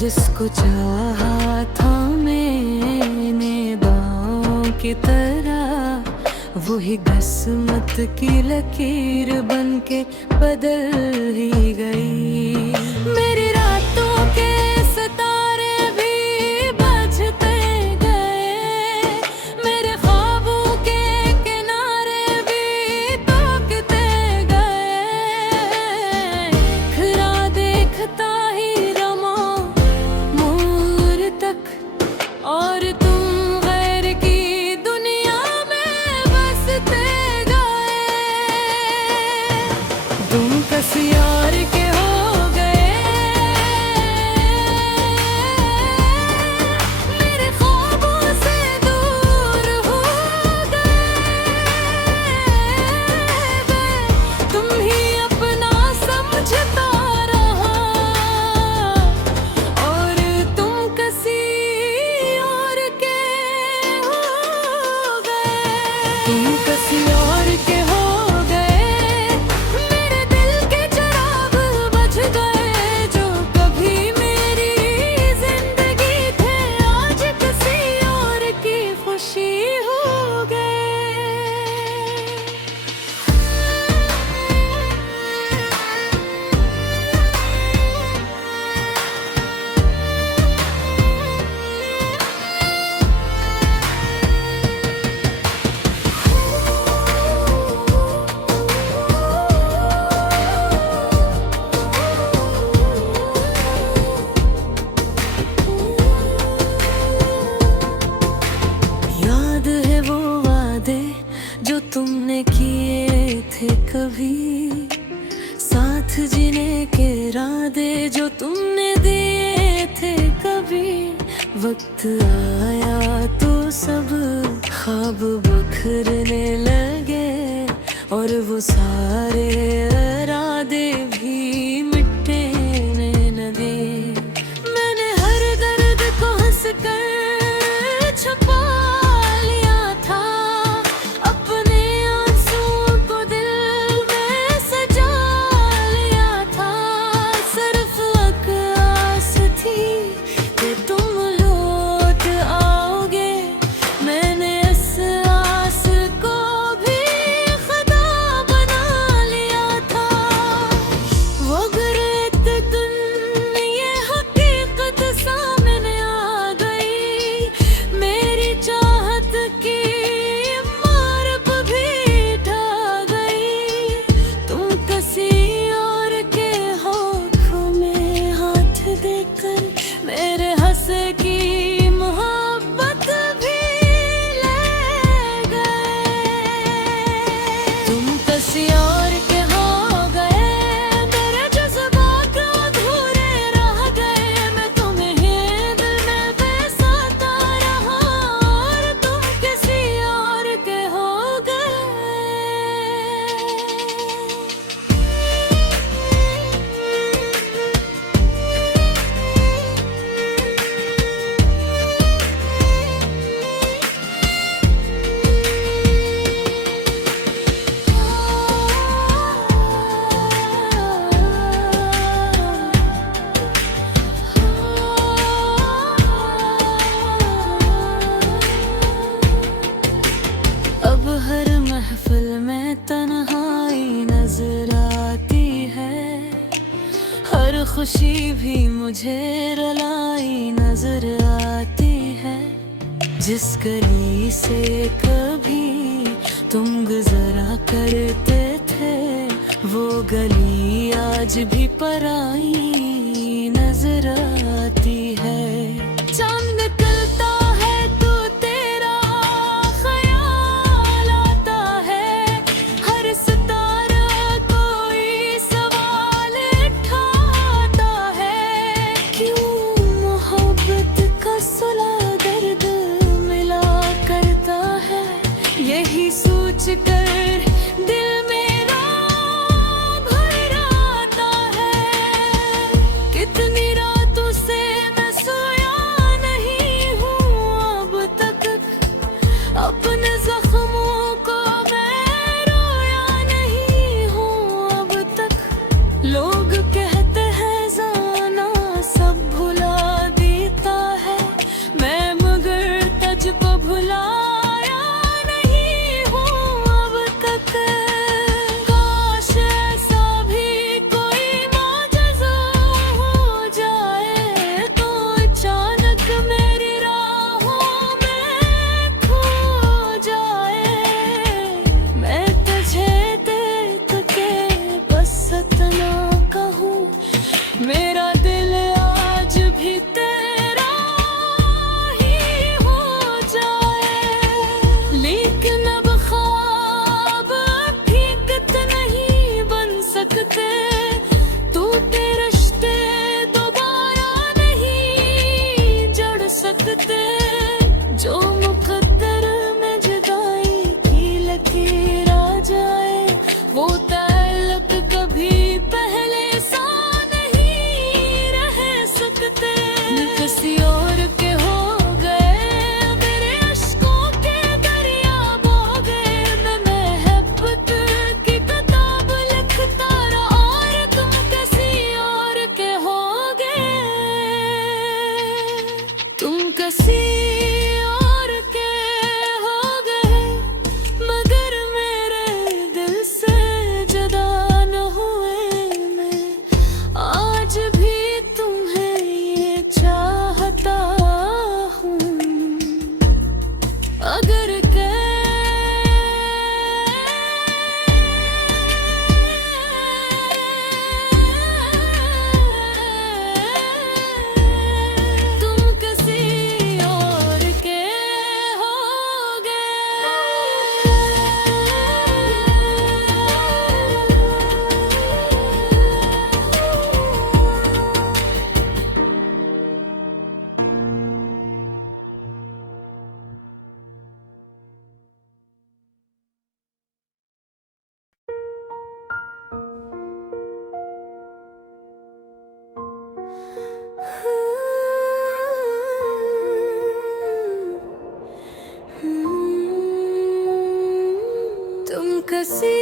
जिसको चाहा था मैंने दांव की तरह, वही किस्मत की लकीर बनके बदल ही गई। मेरी रातों के सितारे भी बुझते गए, मेरे ख्वाबों के किनारे भी तोकते गए। खरा देखता ही रमा मोर तक, और तुम गैर की दुनिया में बसते गए। तुम किसी और के हो गए, मेरे ख्वाबों से दूर हो गए। तुम ही अपना समझता रहा, और तुम किसी और के हो गए। तुम किसी और के हो गए, मेरे दिल के चिराग बुझ गए। जो कभी मेरी जिंदगी थे, आज किसी और की खुशी हो गए। याद है वो वादे जो तुमने किए थे कभी, साथ जीने के इरादे जो तुमने दिए थे कभी। वक्त आया तो सब ख्वाब बिखरने लगे, और वो सारे इरादे भी मिटने लगे। मैंने हर दर्द को हंसकर छुपा लिया था, अपने आंसुओं को दिल में सजा लिया था। सिर्फ एक आस थी कि तुम लौट आओगे, मैंने इस आस को भी खुदा बना लिया था। वो गुज़रे दिन ये हकीकत सामने आ गई, मेरी चाहत की इमारत भी ढह गई। तुम किसी और के होठों में हाथ देकर मेरे हंसे की मोहब्बत भी ले गए। तुम किसी और के हो गए, मेरे जज्बात अधूरे रह गए। मैं तुम्हें ही दिल में बसाता रहा, और तुम किसी और के हो गए। अब हर महफिल में तन्हाई नजर आती है, हर खुशी भी मुझे रुलाई नजर आती है। जिस गली से कभी तुम गुजरा करते थे, वो गली आज भी पराई नजर आती है। चांद निकलता है तो तेरा ख्याल आता है, हर सितारा कोई सवाल उठाता है। क्यों मोहब्बत का सुला दर्द मिला करता है, यही सोच कर दिल मेरा भर आता है। कितनी रातों से मैं सोया नहीं हूँ अब तक, अपने जख्मों को मैं रोया नहीं हूँ अब तक। लोग कहते हैं जाना सब भुला किसी और के हो गए, मगर मेरे दिल से जुदा न हुए। मैं आज भी तुम्हें ये चाहता हूँ, अगर तुम किसी और के हो तुम किसी